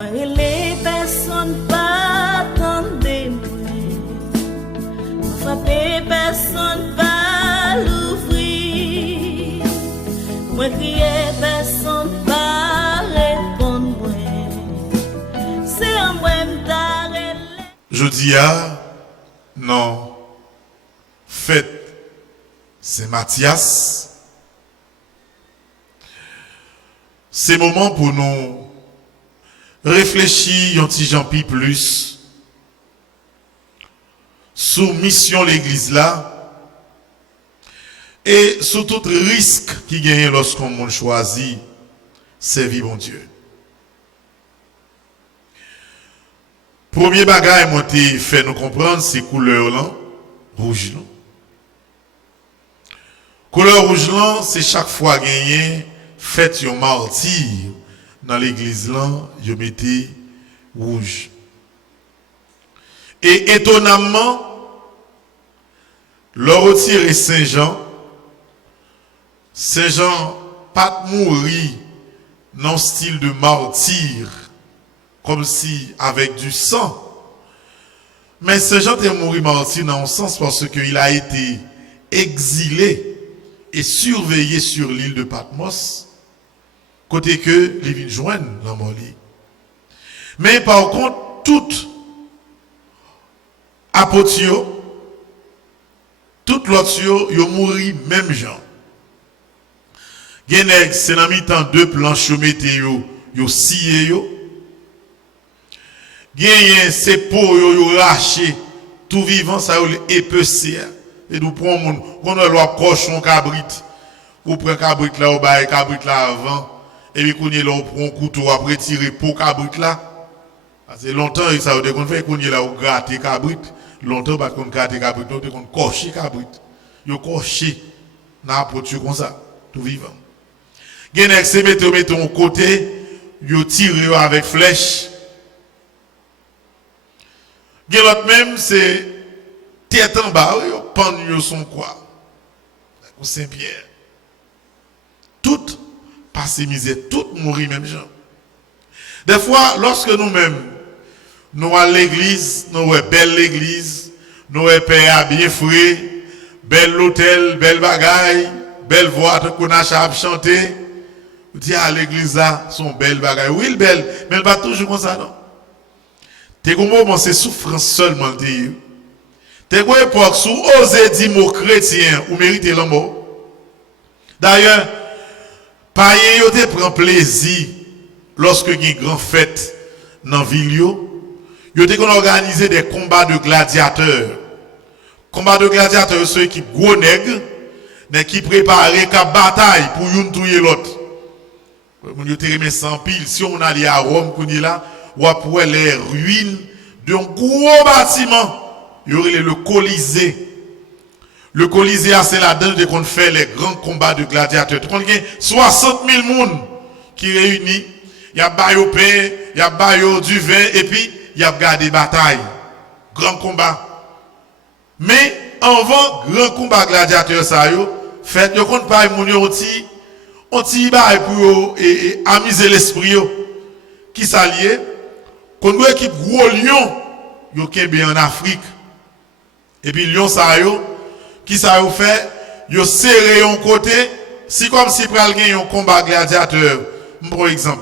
Les personnes pas attendez moi, frapper personne pas l'ouvrir, moi crier personne pas répondre moi, c'est un moi m'tare. Je dis non, fête, c'est Mathias. C'est moment pour nous réfléchir un petit Jean-Pi plus sous mission l'église là et sous tout risque qui gagne lorsqu'on choisit servir bon Dieu. Premier bagage moi t'ai fait nous comprendre c'est couleur là rouge là. Couleur rouge là c'est chaque fois gagné fait un martyr dans l'église là, je mettais rouge. Et étonnamment, le retiré Saint-Jean pas mourir dans le style de martyr, comme si avec du sang. Mais Saint-Jean est mort martyr dans le sens parce qu'il a été exilé et surveillé sur l'île de Patmos. Côté que les villes joignent dans mon lit. Mais par contre, toutes apôtres, toutes l'autre, ils mourent même gens. Genègue, c'est dans mi-temps deux planches météo, ils scié yo. Genègue, c'est pour yo raché, tout vivant, ça yo épecé. Et nous prenons, on a le cochon cabrit. Ou prend cabrit là, ou bail cabrit là avant. Et puis, quand on prend un couteau après tirer pour cabrit là. C'est longtemps que ça a été fait, quand on a gratté cabrit. Longtemps, parce qu'on a gratté cabrit, on a coché cabrit. On a coché dans la poture comme ça, tout vivant. Il y a des gens qui mettent côté, ils tirent avec flèche. Il y a l'autre même, c'est tête en bas, ils pendent son quoi. Saint-Pierre. Tout passer misère, tout mourir même gens. Des fois, lorsque nous-mêmes, nous à l'église, nous avons belle l'église, nous avons père bien frais, bel l'hôtel, belle bagaille, belle voix qu'on a chanté, vous dites à l'église là, son belle bagaille. Oui, belle, mais elle va toujours comme ça, non? T'es comme moment, c'est souffrance seulement, t'es comme époque, sous oser dire mot chrétien, ou méritez l'amour. D'ailleurs, païen yo te prend plaisir lorsque il y a une grande fête dans la ville yo te organisé des combats de gladiateurs. Combats de gladiateurs ceux qui gros nègres mais qui préparaient la bataille pour une tuer l'autre. Yo te remet sans pile si on allait à Rome qu'on est là ou après les ruines d'un gros bâtiment, il y aurait le Colisée. Le Colisée, c'est là-dedans qu'on fait les grands combats de gladiateurs. Il y a 60 000 personnes qui réunissent. Il y a baillot pain, il y a baillot du vin, et puis il y a gardé bataille. Grand combat. Mais avant grand combat gladiateur, ça yo, fait yo compte pas moun yo on ti bail pour amuser l'esprit yo. Qui s'allié? Qu'on voit équipe gros lion yo kembe en Afrique. Et puis lion ça yo qui ça vous fait, yo serré un côté, si comme si pral gagner un combat gladiateur, par exemple,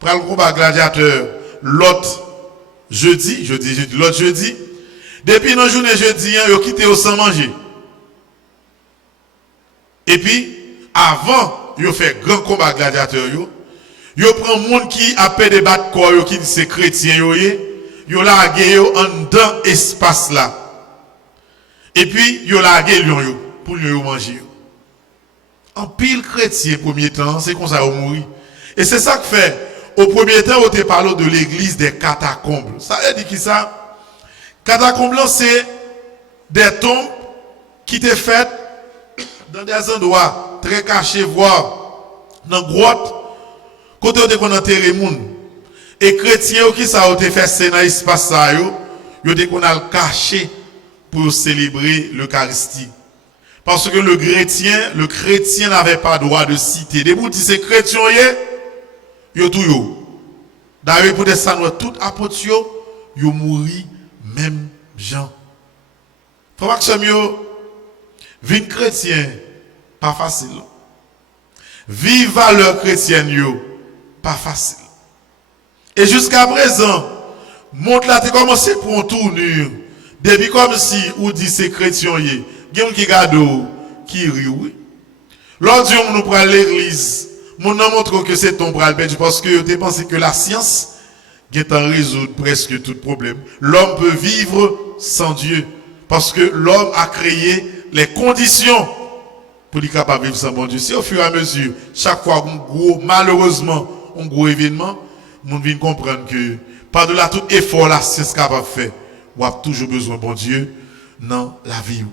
pral combat gladiateur l'autre jeudi, l'autre jeudi, depuis nos journée jeudi, yo quitté au sans manger. Et puis, avant, yo fait grand combat gladiateur yo prend monde qui appelle des battre corps yo qui dit c'est chrétien yo largué yo en dans espace là. Et puis, yo largué lion yo pour yo manger. En pile chrétien premier temps, c'est comme ça on mourir. Et c'est ça que fait au premier temps on te parle de l'église des catacombes. Ça veut dire qui ça? Catacombes c'est des tombes qui étaient faites dans des endroits très cachés voire dans grotte côté de qu'on enterrer moun. Et chrétiens qui ça ont été fait dans espace ça yo te qu'on a le caché pour célébrer l'Eucharistie. Parce que le chrétien n'avait pas droit de citer. Des bouts, c'est chrétien, yo tout yo. D'ailleurs, pour descendre tout apôtre, yo mouri même Jean. Frère Maxime, vie chrétien, pas facile. Vivre valeur chrétienne, pas facile. Et jusqu'à présent, montre là, tu commencé pour une tournure. Depuis comme si, ou dit c'est chrétien, il y a qui regarde, qui rit, oui. Lorsque nous prenons l'église, nous montre que c'est ton bras perdu parce que tu penses que la science est en résoudre presque tout problème. L'homme peut vivre sans Dieu parce que l'homme a créé les conditions pour être capable de vivre sans bon Dieu. Si au fur et à mesure, chaque fois malheureusement, un gros événement, nous devons comprendre que par-delà tout effort la science capable de faire, on a toujours besoin de bon Dieu dans la vie.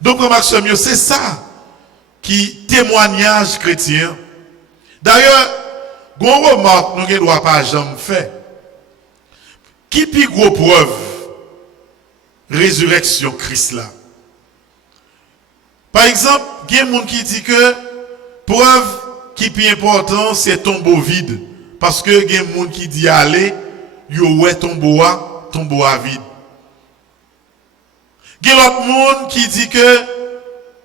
Donc, Maxime, c'est ça qui témoignage chrétien. D'ailleurs, gros remarque, nous ne doit pas jamais faire. Qui plus gros preuve résurrection Christ là? Par exemple, il y a des gens qui disent que preuve qui plus important c'est tombeau vide. Parce que il y a des gens qui disent aller, yo ouais tombeau à vide. Il y a l'autre monde qui dit que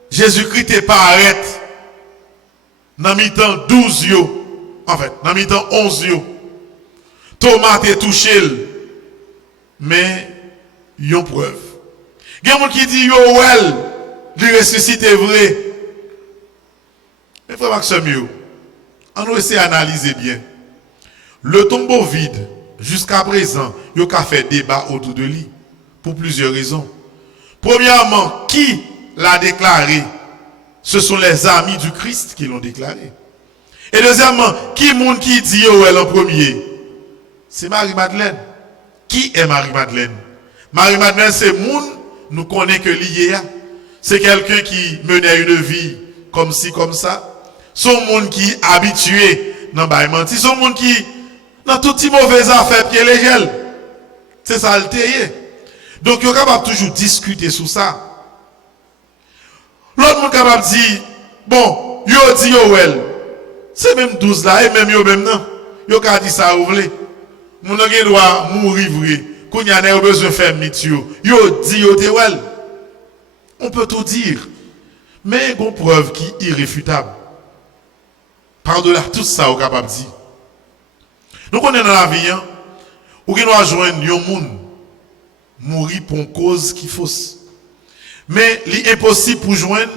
Jésus-Christ n'est pas arrêté. Dans mi-temps 12 yo. En fait, dans mi-temps 11 yo. Thomas est touché. Mais, il y a une preuve. Il y a des gens qui disent yo well, le ressuscité est vrai. Mais frère Maxime, on va essayer d'analyser bien. Le tombeau vide, jusqu'à présent, il y a fait débat autour de lui. Pour plusieurs raisons. Premièrement, qui l'a déclaré? Ce sont les amis du Christ qui l'ont déclaré. Et deuxièmement, qui monde qui dit Yoel en premier? C'est Marie-Madeleine. Qui est Marie-Madeleine? Marie-Madeleine, c'est monde, nous connaissons que lié. C'est quelqu'un qui menait une vie comme ci, comme ça. Son monde qui est habitué dans le menti. Son monde qui, dans toutes les mauvaises affaires, qui est légal. C'est ça le théier. Donc, il est capable de toujours discuter sur ça. L'autre monde capable de dire, bon, yo dit Yoel, c'est même 12 là, et même yo même non. Yo ka dit ça ou vle. Moun nan gen doit mourir vrai. Qu'on y a besoin de faire mitio. Yo dit yo te wel. On peut tout dire. Mais il y a une preuve qui est irréfutable. Par-delà tout ça, on est capable de dire. Donc on est dans la vie, hein, où il doit joindre un monde mourir pour une cause qui est fausse. Mais il est impossible pour joindre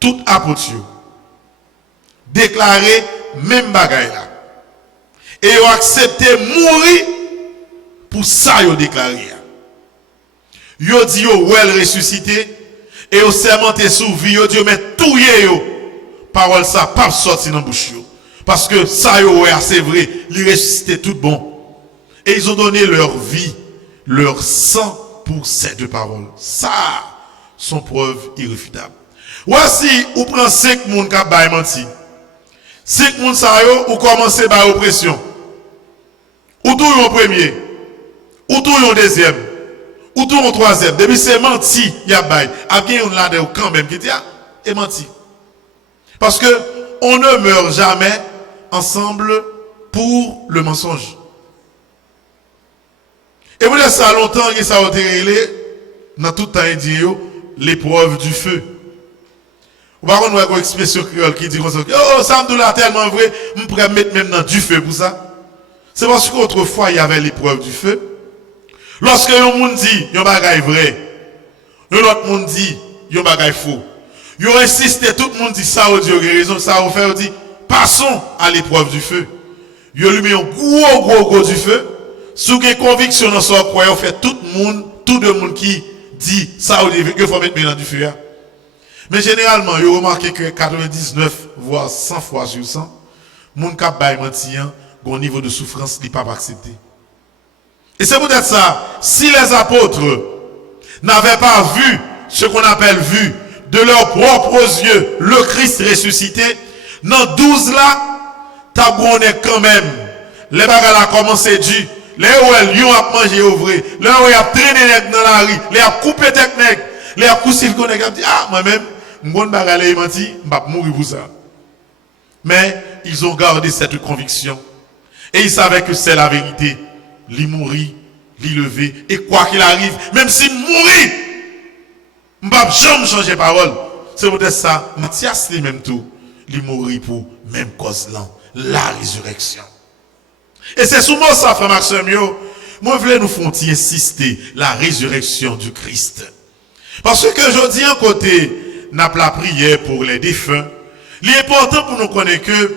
tout apôtre. Déclarer même bagaille là. Et ils ont accepté mourir pour ça ils ont déclaré. Ils ont dit yo well ressuscité et ils ont sermenté sous vie, ils ont dit mais tout yo. Parole ça pas sorti dans bouche yo. Parce que ça yo c'est vrai, ils ressuscité tout bon. Et ils ont donné leur vie, leur sang pour ces deux paroles. Ça sont preuves irréfutables. Voici, ou prend 5 moun qui bay menti. 5 moun sa yo, ou commencez par oppression. Ou tout yon premier, ou tout yon deuxième, ou tout yon troisième. Depuis c'est menti, y a bay. Avec yon là de quand même qui dit ah, et menti. Parce que on ne meurt jamais ensemble pour le mensonge. Et vous laissez ça longtemps que ça a été réglé dans tout temps indien l'épreuve du feu. Ou par contre, nous avons une expression créole qui dit comme ça, oh, ça me doit tellement vrai, je pourrais mettre même dans du feu pour ça. C'est parce qu'autrefois, il y avait l'épreuve du feu. Lorsque un monde dit, il y a un bagage vrai, un autre monde dit, il y a un bagage faux. Il insiste, tout le monde dit ça, on dit, raison, ça, on fait, on dit, passons à l'épreuve du feu. Il lui met un gros du feu. Sous une conviction dans son croyant, fait tout le monde qui dit ça, on dit, il faut mettre dans du feu. Mais généralement, vous remarquez que 99, voire 100 fois sur 100, les gens qui ont menti, au niveau de souffrance, n'est pas accepté. Et c'est peut-être ça, si les apôtres n'avaient pas vu ce qu'on appelle vu de leurs propres yeux, le Christ ressuscité, dans 12 là, t'as quand même, les bagages ont commencé du, les lions ont mangé au vrai, les ont traîné dans la rue, les ont coupé technique, les ont coupé le nèg, dit, ah, moi-même, m'gon bagaille menti, m'pa mourir pour ça. Mais ils ont gardé cette conviction. Et il savait que c'est la vérité. Il mourit, il levé. Et quoi qu'il arrive, même s'il mourit, je ne vais jamais changer parole. C'est peut-être ça. Matthias, lui même tout, il mourit pour même cause là, la résurrection. Et c'est souvent ça, frère Maxime, moi, je voulais nous faire insister la résurrection du Christ. Parce que je dis un côté, n'a pas la prière pour les défunts. L'important pour nous connaître que,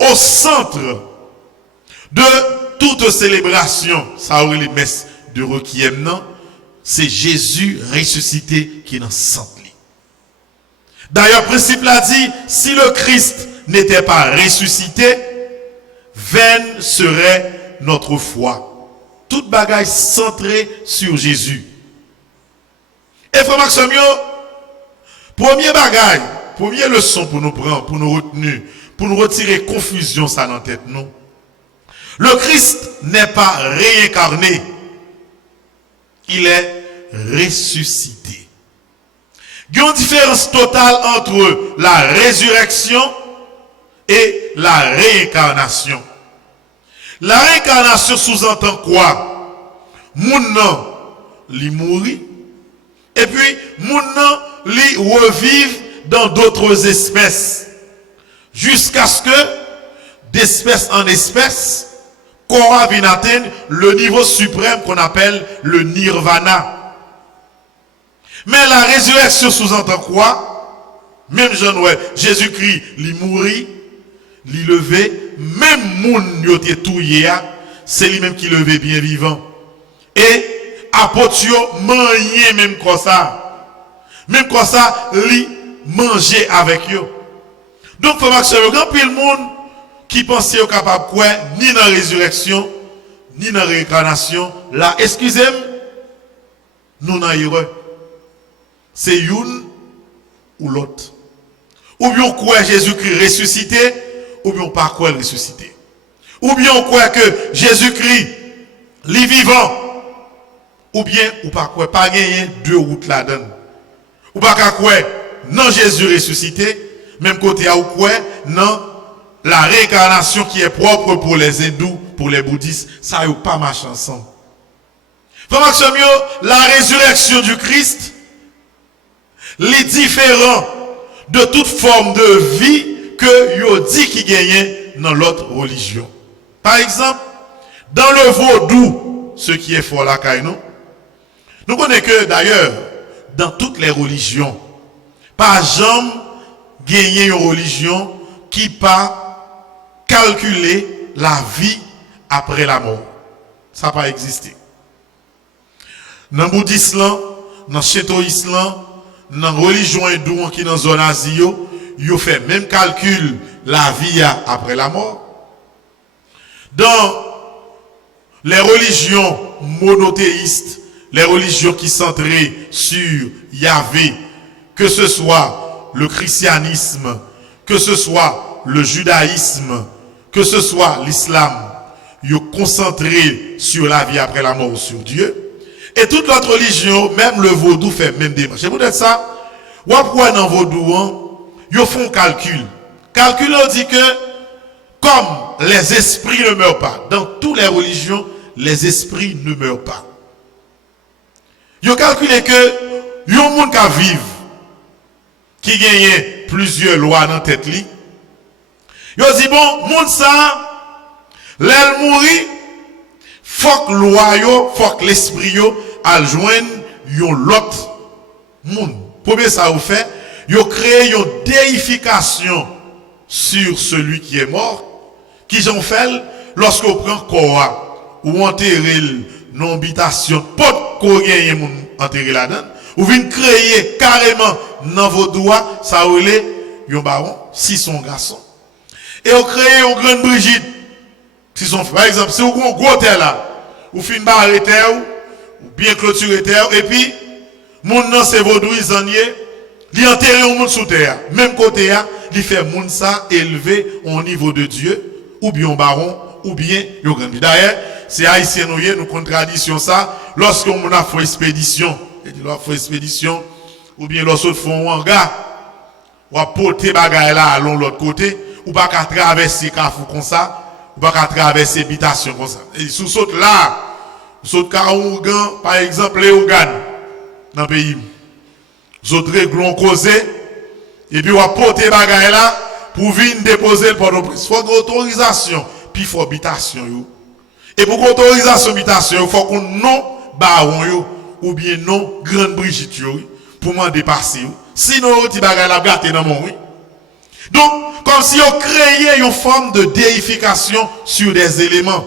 au centre de toute célébration, ça aurait les messes de requiem, non? C'est Jésus ressuscité qui est dans le centre. D'ailleurs, le principe l'a dit, si le Christ n'était pas ressuscité, vaine serait notre foi. Toute bagaille centrée sur Jésus. Et frère Maxime, premier bagaille, première leçon pour nous prendre, pour nous retenir, pour nous retirer confusion ça dans la tête, non? Le Christ n'est pas réincarné. Il est ressuscité. Il y a une différence totale entre la résurrection et la réincarnation. La réincarnation sous-entend quoi? Moun nan li mouri et puis moun nan li revive dans d'autres espèces jusqu'à ce que d'espèce en espèce qu'on vienne atteindre le niveau suprême qu'on appelle le nirvana. Mais la résurrection sous-entend quoi? Même Jésus-Christ li mouri, li levé, même moun yo te touye, c'est lui-même qui levé bien vivant. Et apôtre yo manye même comme ça. Même comme ça, li manger avec yo. Donc, faut marcher le grand pile monde qui pensait au capable quoi, ni dans la résurrection, ni dans la réincarnation. Là, excusez-moi, nous n'en erreur. C'est une ou l'autre. Ou bien on croit Jésus-Christ ressuscité, ou bien on pas croit ressuscité. Ou bien on croit que Jésus-Christ est vivant, ou bien on pas croit pas gagner deux routes là-dedans. Ou pas croire non Jésus ressuscité, même côté à ou quoi non la réincarnation qui est propre pour les hindous, pour les bouddhistes, ça y pas marche ensemble. Frère Maxime, la résurrection du Christ les différents de toute forme de vie que yo dit qui gagnait dans l'autre religion. Par exemple, dans le vaudou, ce qui est fort là, nous connaissons que d'ailleurs, dans toutes les religions, pas jamais gagner une religion qui pas calculer la vie après la mort. Ça n'a pas existé. Dans le bouddhisme, dans le shintoïsme, dans la religion hindoue qui dans la zone Asie, ils fait même calcul la vie après la mort. Dans les religions monothéistes, les religions qui centrées sur Yahvé, que ce soit le christianisme, que ce soit le judaïsme, que ce soit l'islam, ils sont concentrés sur la vie après la mort, sur Dieu. Et toute l'autre religion, même le vaudou fait même démarche. C'est peut-être ça. Ou après dans le vaudou, ils font calcul. Calcul, on dit que comme les esprits ne meurent pas, dans toutes les religions, les esprits ne meurent pas. Ils ont calculé que il y a un monde qui vivent, qui gagne plusieurs lois dans la tête. Ils ont dit, bon, monde ça, l'aile mourit, faut que loi faut que l'esprit a joindre l'autre monde. Premier ça vous fait, vous créez une déification sur celui qui est mort, qui j'en fait lorsqu'on prend corps ou enterrer non habitation, pas qu'on gagne mon enterrer là-dedans, ou vient créer carrément dans vos doigts, ça ou les un baron, si son garçon. Et on crée une grande Brigitte. Si son, par exemple, si vous avez un gros terre là, ou fin barre terre, ou bien clôturer terre, et puis, moun nan c'est vaudou, ils en y est, il enterre un monde sous terre. Même côté, il fait moun ça élevé au niveau de Dieu, ou bien un baron, ou bien un grand. D'ailleurs, c'est haïtien nous contradiction ça, lorsqu'on a fait expédition, et dit fait expédition, ou bien lorsqu'on fait un hangar, ou à porter bagaille là, à l'autre côté, ou pas qu'à traverser Carrefour comme ça, ou pas qu'à traverser l'habitation comme ça. Et sous saute là, saute Kaougan, par exemple, les organes dans le pays. Saute réglons causé, et puis on va porter bagay là pour venir déposer le Port-au-Prince. Il faut une autorisation, puis il faut habitation. Et pour l'autorisation d'habitation, il faut qu'on non baron ou bien non grande Brigitte pour m'en dépasser. Sinon, on bagay la gâté dans mon oui. Donc, comme si on créait une forme de déification sur des éléments.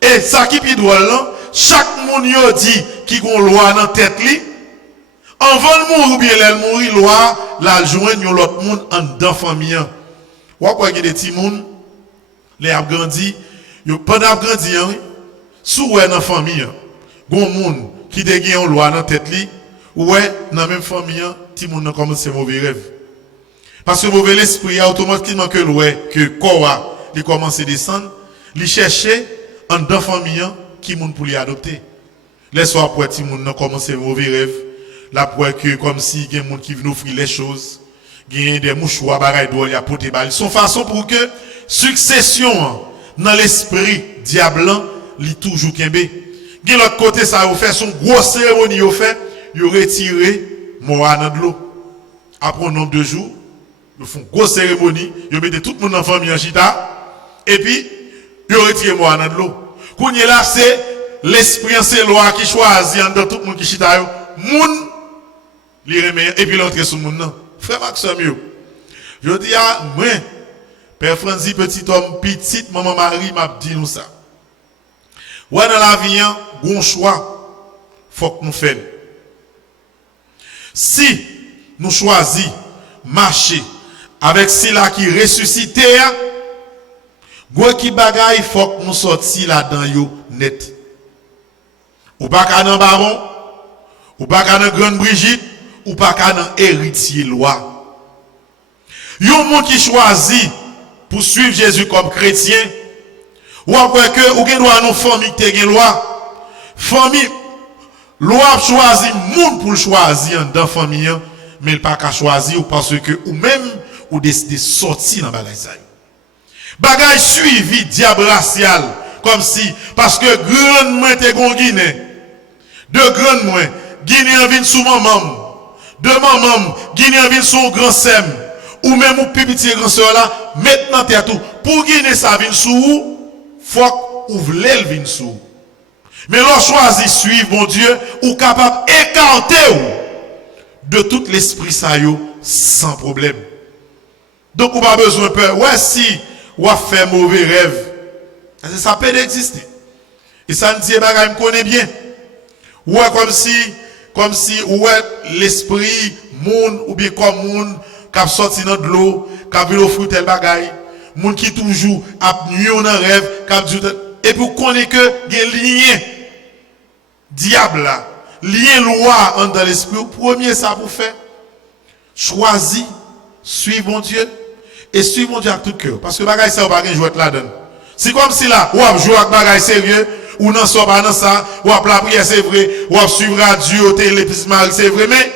Et ça qui est drôle là, chaque monde dit qui a une loi dans la tête li, avant de mourir ou bien elle mourir, loi la joindre l'autre monde en dedans famille. Ou quoi qu'il y a des petits monde, les a grandi, pendant grandi sous dans famille, gon monde qui dégaine une loi dans la tête li, ouais dans même famille, petit monde a commencé mauvais rêve. Parce que mauvais esprit a automatiquement que corps il commence à descendre, il chercher en dedans famille qui monde pour lui adopter. Les soirs après petit monde a commencé mauvais rêve. Là pour que comme si il y a des gens qui viennent offrir les choses, il y a des mouchoirs bagaille d'or il y a porter balle. Son façon pour que succession dans l'esprit diablant li toujours kembe. De l'autre côté ça a fait son gros cérémonie au fait, il retiré mort dans de l'eau. Après un nombre de jours, ils font une grosse cérémonie, ils mettent tout le monde en famille en chita et puis ils retiré mort dans de l'eau. Quand il là c'est l'esprit c'est loi qui choisit dans tout le monde qui chita yo, moun li remet et puis l'entrée sur moun nan. Frère Maxime, je dis à moi, Père Franzi, petit homme, petite maman Marie m'a dit nous ça. Ouais, dans la vie, un choix, faut que nous fassions. Si nous choisissons marcher avec ceux-là qui ressuscitent, qui bagaille, faut que nous sortions là-dedans yo net. Ou pas qu'à dans baron, ou pas qu'à dans grande Brigitte, ou pas qu'à dans héritier loi. Yon monde qui choisit pour suivre Jésus comme chrétien, ou après que ou gen droit nos famille te gen loi. Famille loi choisi monde pour choisir dans famille, mais il pas qu'à choisir parce que ou même ou décider sortir dans bagay ça. Bagay suivi diable racial comme si parce que grand moins te gon Guinée. De grand moins Guinée vient sous maman. De maman Guinée vient sous grand sem ou même ou petit grand sœur là maintenant t'es tout pour Guinée ça vient sous faut ouvre le vient sous. Mais l'on choisit suivre mon Dieu ou capable écarter de tout l'esprit ça yo sans problème. Donc on pas besoin de peur. Ouais si ou a fait mauvais rêve. Ça peut exister. Et ça ne dit pas me connaît bien. Ouais comme si ouais l'esprit monde ou bien comme monde qui a sorti dans de l'eau, qui a vu l'offrir tel bagaille, monde qui toujours a nuit dans rêve, qui a dit et puis connaît que il y a lien diable là, lien loi en dans l'esprit. Premier ça vous fait choisir suivre mon Dieu et suivre mon Dieu avec tout cœur parce que bagaille ça pas gain jouer là-dedans. C'est comme si là ou a jouer avec bagaille sérieux ou non soit pas dans ça ou a la prière c'est vrai ou a suivre radio télépismal c'est vrai mais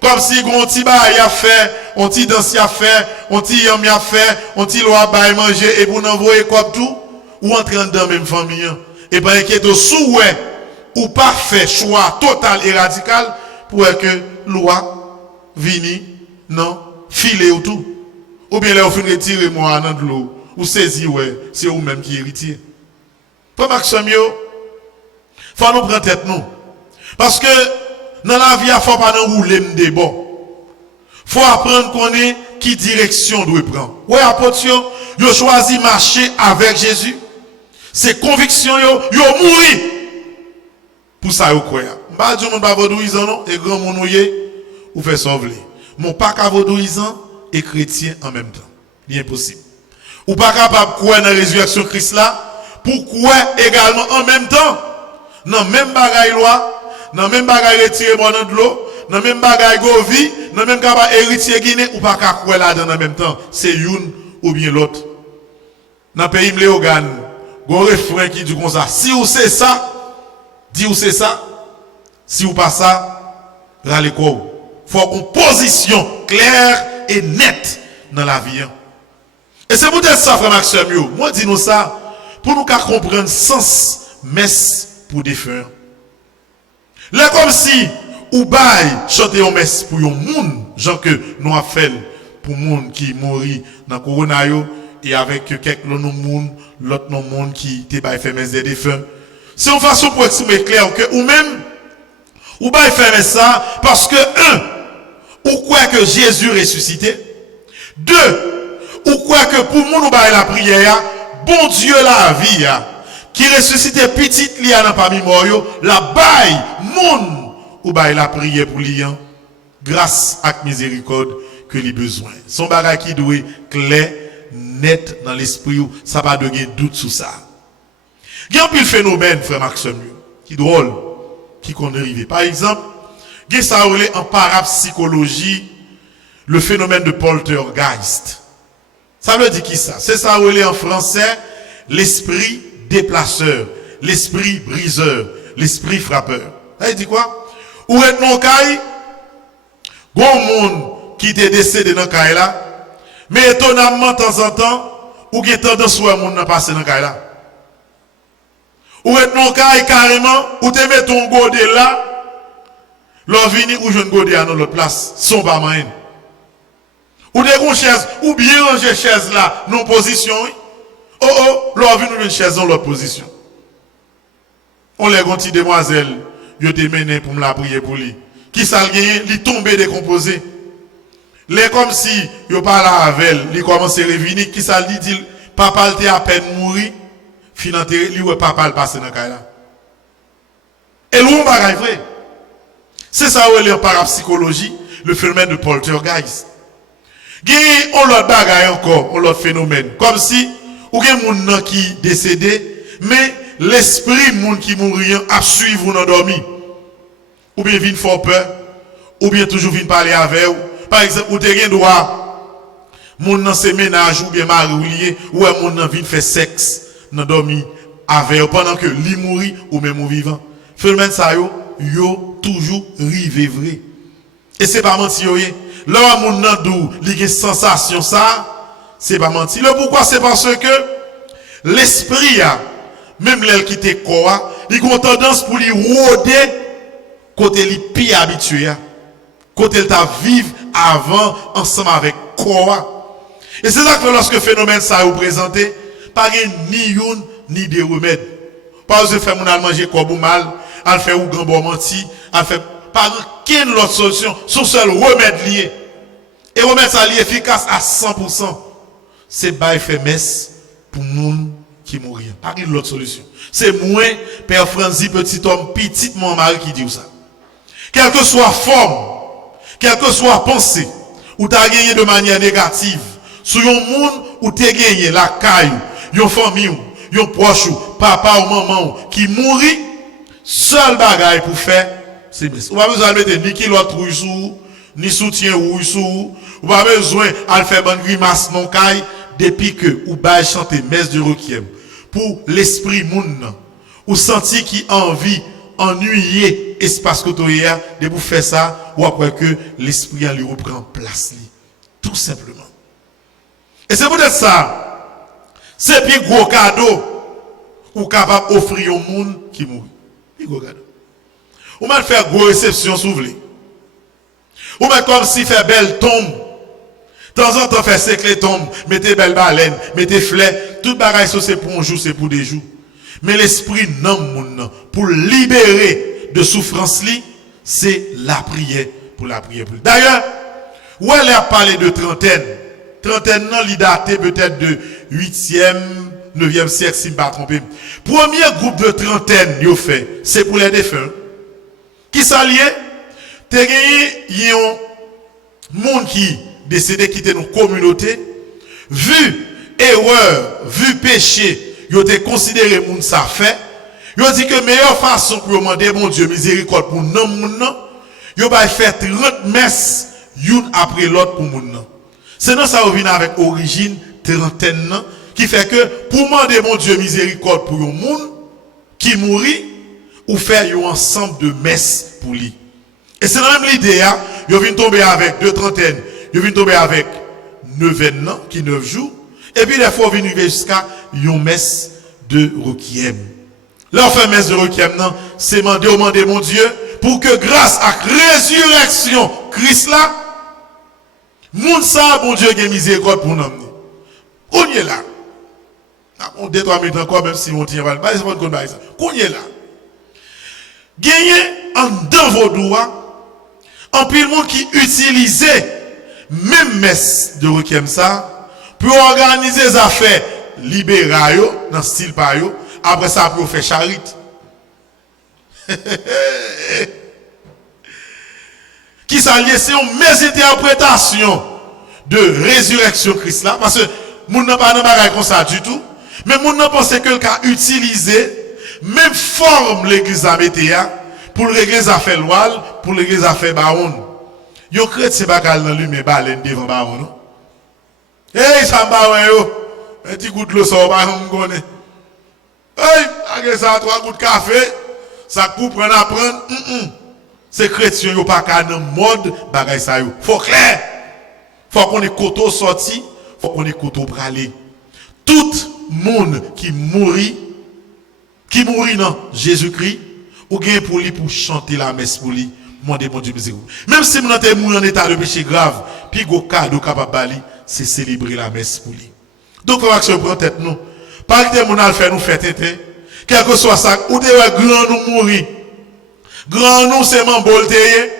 comme si on petit bail a fait on petit danse a fait on petit yam a fait on petit loi bail manger et pour n'envoyer comme tout ou entrer dans même famille et pas inquiéter souhait ou pas fait choix total et radical pour que loi vini non filer ou tout ou bien là on fin retirer moi dans de l'eau ou saisir ouais c'est vous même qui héritier. Pas Maxime yo faut nous prendre tête nous parce que dans la vie il faut pas nous rouler de bon. Faut apprendre connaître qui direction doit prendre. Ouais apôtre yo choisi marcher avec Jésus. C'est conviction yo mourir. Pour ça yo croire. Pas du monde pas vaudouisant non et grand monde ou fait sauver. Mon pas ka vaudouisant et chrétien en même temps. C'est impossible. Ou pas capable croire dans la résurrection Christ là pour croire également en même temps dans même bagaille loi, dans même bagaille retirer bon dans de l'eau, dans même bagaille go vie, dans même capable héritier Guinée ou pas capable croire là dans en même temps, c'est une ou bien l'autre. Dans pays Léogan, gon refrain qui dit comme ça, si ou c'est ça, dis ou c'est ça, si ou pas ça, râlez quoi. Faut une position claire et nette dans la vie. Et c'est peut-être ça, frère Maxime, moi dis nous ça, pour nous comprendre sens messe pour défunt. Là comme si ou bail chanter une messe pour un monde, genre que nous avons fait pour monde qui mourit dans corona yo et avec quelques l'autre monde qui te bail faire messe des défunts. C'est une façon pour exprimer clair que ou même ou bail faire ça parce que ou quoi que Jésus ressuscité. Deux, ou quoi que pour nous bail la prière, bon Dieu la vie qui ressuscité petite liya dans parmi mort yo, la bail monde ou bail la prière pour liyan grâce à la miséricorde que les besoins. Son bagage qui doit clair, net dans l'esprit, ça va de doute sur ça. Il y a un pile phénomène, frère Maxime, qui drôle, qui qu'on arrive. Par exemple, il y a ça en parapsychologie, le phénomène de poltergeist. Ça veut dire qui ça? C'est ça en français, l'esprit déplaceur, l'esprit briseur, l'esprit frappeur. Ça dit quoi? Ou est non caille, gon monde qui était décédé dans caille là, mais étonnamment de temps en temps, ou qui tendance à monde n'a passé dans caille là. Ou est non caille carrément, ou te met ton godé là, l'on vini ou jeune godé à notre place, son pas moyen. Ou des grosses chaises, ou bien ranger chaise là, non position. Oh, l'on vini une chaise dans l'autre position. On les gonti demoiselles, yo te mené pour me la prier pour lui. Qui ça gagné, li tombé décomposé. Les comme si yo pas là avec elle, li commence à revenir, qui ça dit papa était à peine mouri, fin enterré, li ouais papa le passé dans caille là. Et l'on bagaille vrai. C'est ça où elle est en parapsychologie, le phénomène de poltergeist. Gagné on l'autre bagaille encore, on l'autre phénomène, comme si ou gen moun qui décédé, mais l'esprit moun qui mourit a suivre ou endormi. Ou bien vient fort peur, ou bien toujours vient parler avec vous. Par exemple, ou te gen droit moun nan se ménage ou bien mari ou lié, ou moun nan vient faire sexe nan dormi avec vous pendant que li mouri ou même ou vivant. Phénomène ça yo toujours rive vrai. Et c'est pas menti yo. Là moun nan dou li gen sensation ça, c'est pas menti. Le pourquoi c'est parce que l'esprit même l'elle qui te quoi, il a tendance pour lui rôder côté li pi habitué, côté il t'a vivre avant ensemble avec quoi. Et c'est là que lorsque le phénomène ça est présenté, pas ni une ni des remèdes. Pas de faire mon al manger quoi ou mal, al faire ou grand bon menti, al faire pas aucune autre solution, son seul remède lié. Et remède ça lié efficace à 100%. C'est bail fait messe pour moun qui mourir. Pas une autre solution. C'est moi, Père Franzi, petit homme, petit mon mari qui dit ça. Quelle que soit forme, quelle que soit pensée, ou tu as gagné de manière négative, sur un monde où tu as gagné la caille, une famille, un proche, papa ou maman qui mourit, seul bagaille pour faire, c'est messe. On va besoin de mettre ni kilote rouge sous, ni soutien rouge sous, on va besoin de faire bonne grimace non caille, depuis que ou bail chanter messe de requiem pour l'esprit moun ou senti qui envie ennuyé espace que hier de vous faire ça ou après que l'esprit en lui reprend place tout simplement. Et c'est peut-être ça c'est plus gros cadeau ou capable offrir au monde qui mourit. Plus gros cadeau. Ou mal faire gros réception s'ouvrir. Ou mal comme si fait belle tombe. De temps en temps, faire sécler tombe, mettez belle baleine, mettez fleurs, tout bagaille, c'est pour un jour, c'est pour des jours. Mais l'esprit non, pour libérer de souffrance, c'est la prière pour la prière. D'ailleurs, où elle a parlé de trentaine, non, il daté peut-être de 8e, 9e siècle, si je ne me pas trompé. Premier groupe de trentaine, il fait, c'est pour les défunts. Qui s'allie, il y a un monde qui décédé quitter nos communautés, vu erreur, vu péché, ils ont considéré moun ça fait, ils ont dit que meilleure façon pour demander mon Dieu miséricorde pour non moun nan, ils va faire 30 messes une après l'autre pour moun nan. C'est dans ça vient avec origine trentaine nan, qui fait que pour demander mon Dieu miséricorde pour un moun qui mourit ou faire un ensemble de messes pour lui. Et c'est la même l'idée, ils viennent tomber avec deux trentaines. Ils viennent tomber avec 9 ans, qui 9 jours. Et puis, des fois, ils viennent jusqu'à une messe de requiem. Leur fait messe de requiem, non, c'est demander mon Dieu, pour que grâce à la résurrection Christ là, moun sa, bon Dieu, qui miséricorde pour nous. On y est là. On deux, 3 minutes encore, même si on tient pas. On y est là. Gagner en dans vos doigts, en pile monde qui utilisait même messe de requiem ça, pour organiser des affaires libérales, dans le style par eux, après ça, pour faire charité. Qui s'allie, c'est une mésinterprétation de résurrection Christ là, parce que moun n'a pas de bagage comme ça du tout, mais moun n'a pensé que le cas utilisé même forme l'église a metté pour l'église a fait l'oual, pour l'église a fait baron. Yo chrétien bagage dans lui mais baleine devant baron non. Hey ça baron yo, un petit goût de l'eau ça pas on connaît. Hey, avec ça 3 gouttes de café, ça coupe prendre à prendre. C'est chrétien yo pas ka dans mode bagay ça yo. Faut clair. Faut qu'on ait koto sorti, faut qu'on ait koto pralé. Tout monde qui mourit dans Jésus-Christ, ou gagne pour lui pour chanter la messe pour lui, demander mon Dieu miséricorde. Même si nous sommes mourir en état de péché grave, puis go cadeau capable bali, c'est célébrer la messe pour lui. Donc on va se prendre tête nous. Pas que mon al faire nous faire tête. Quel que soit ça, ou de grand nous mourir. Grand nous c'est mon bolteye.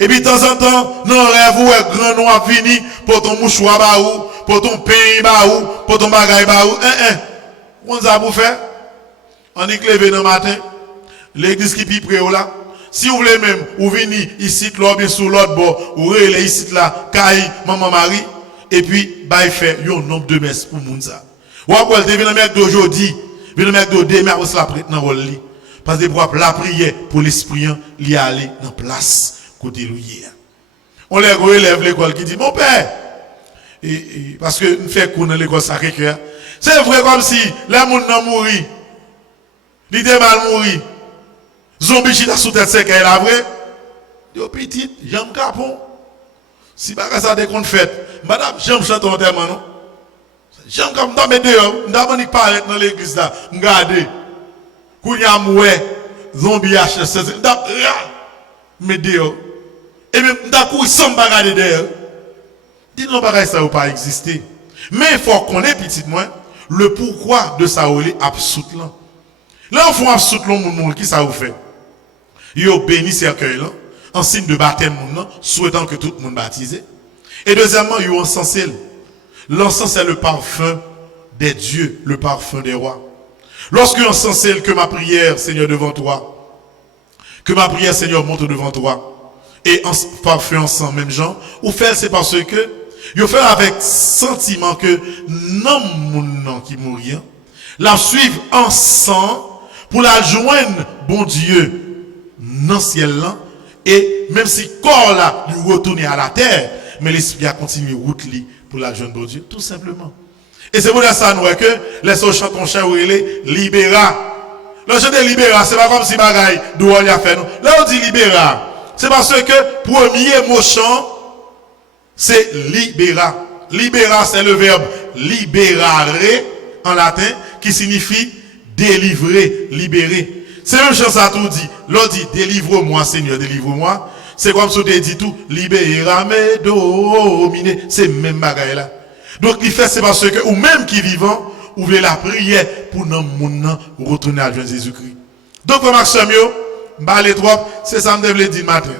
Et puis de temps en temps, non rêve ou grand nous a fini pour ton mouchoir baou, pour ton pain baou, pour ton bagay baou. On ça pour faire. On est levé dans le matin. L'église qui pipe là. Si vous voulez même, vous venez ici, là, bien sur l'autre bord, vous relez ici, là, Kaï, maman Marie, et puis, bah, il fait un nombre de messes pour moun ça. Ou après, vous venez mettre d'aujourd'hui, vous venez mettre de demain, vous la prête dans le lit. Parce que pour la prière, pour l'esprit, il y aller dans place, côté louier. On les relève l'école qui dit, mon père, parce que nous faisons qu'on dans l'école Sacré-Cœur, c'est vrai comme si, les moun nan mouri, il était mal mouri. Zombie chita sous tête sec, elle a vrai. Yo petit, j'aime capon. Si baga ça décompte fait, madame, j'aime chanter en terme non. J'aime comme dans mes dehors, n'avons ni paraître dans l'église là, regarder. Kounya moué, zombie HS, mes dehors. Et même d'accord, sans bagarre dehors. Dis non bagarre ça ou pas exister. Mais il faut qu'on ait petit moins le pourquoi de ça ou les absout là. Là on fait absout le monde qui ça vous fait. Yo béni cercueil là en signe de baptême moun souhaitant que tout le monde baptisé. Et deuxièmement, yo encensé. L'encens c'est le parfum des dieux, le parfum des rois. Lorsque encensé que ma prière Seigneur devant toi, que ma prière Seigneur monte devant toi et en parfum ensemble même gens, ou faire c'est parce que yo fait avec sentiment que non moun qui mourir, la suivre ensemble pour la joindre bon Dieu dans le ciel là, et même si corps là lui retourner à la terre, mais l'esprit a continué route li pour la joindre bon Dieu, tout simplement. Et c'est pour ça nous que les autres chantent ton chant où il est libéra. Le chant de libéra, c'est pas comme si bagaille d'où on y a fait nous. Là on dit libéra, c'est parce que premier mot chant c'est libéra. Libéra c'est le verbe liberare en latin qui signifie délivrer, libérer. C'est même chose ça tout dit. L'on dit délivre-moi Seigneur, délivre-moi. C'est comme si on dit tout libéra me dominer. C'est même bagaille là. Donc il fait c'est parce que ou même qui vivant, ouvrez la prière pour nous moun retourner à Jésus-Christ. Donc Maxime yo, les trois, c'est ça me devait dire matin.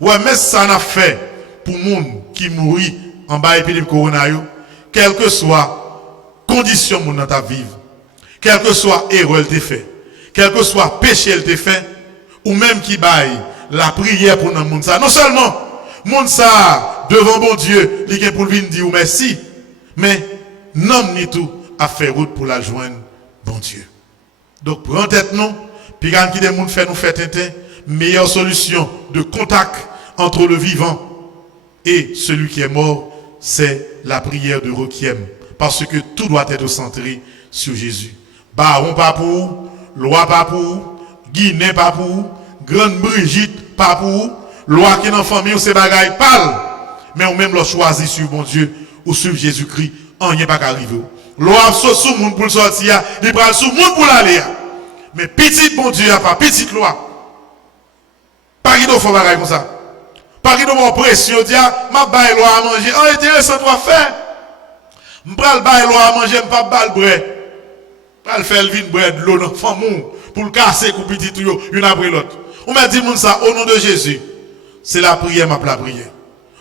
Ouais, mais ça n'a fait pour moun qui mourit en bas épidémie corona yo, quelle que soit condition moun dans ta vivre, quel que soit erreur te fait, quel que soit péché elle te fait, ou même qui baille la prière pour nous moun ça. Non seulement moun ça devant bon Dieu, il est pour lui dire merci, mais non ni tout à faire route pour la joindre bon Dieu. Donc prends tête nous, puis quand qui des moun fait nous faire tintin, meilleure solution de contact entre le vivant et celui qui est mort, c'est la prière de requiem, parce que tout doit être centré sur Jésus. Baron pas pour, loi pas pour, Guinée pas pour, Grande Brigitte pas pour, loi qui est dans la famille, c'est bagaille parle. Mais on même le choisi sur bon Dieu ou sur Jésus-Christ, on n'y est pas arrivé. Loi sous monde pour sortir, il prend sous monde pour l'aller. Mais petit bon Dieu a pas petite loi. Pas qu'il faut faire comme ça. Pas qu'il faut pression dire m'a bail loi à manger. En intéressant toi faire. M'pral bail loi à manger, m'pas bail bread. Pral faire le vin bread l'eau dans famou pour le casser pour petit tout yo, une après l'autre. On m'a dit ça au nom de Jésus. C'est la prière m'a la prière.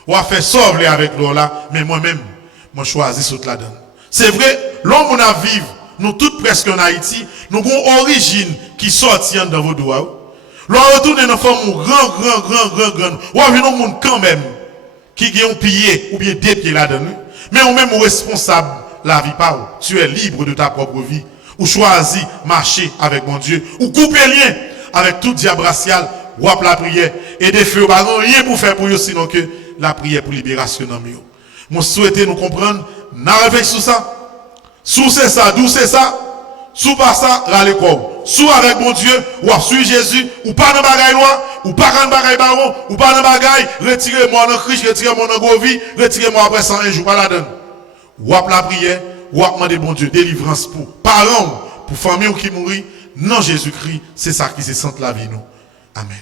On va faire sauver avec l'eau là, mais moi-même moi choisi toute la donne. C'est vrai, l'homme on a vivre, nous toutes presque en Haïti, nous avons une origine qui sortit dans vos doigts. L'on retourne dans une forme grand. Ou avez un monde quand même qui a un pied ou bien deux pieds là-dedans. Mais on même responsable la vie pas. Tu es libre de ta propre vie. Ou choisis marcher avec mon Dieu. Ou couper lien avec tout diable racial. Ou la prière. Et des feux, rien pour faire pour eux sinon que la prière pour libération dans mieux. Moi souhaite nous comprendre. N'a réfléchi sur ça. Sous c'est ça, d'où c'est ça. Sous pas ça, râler quoi. Sous avec mon Dieu, ou sur Jésus, ou pas dans bagaille loi, ou pas dans bagaille baron, ou pas dans bagaille, retirez-moi dans Christ, retirez-moi dans gros vie, retirez-moi après 101 jours, pas la donne. Ou la prière, ou demander bon Dieu, délivrance pour parents, pour famille qui mourit, non Jésus-Christ, c'est ça qui se sente la vie, nous. Amen.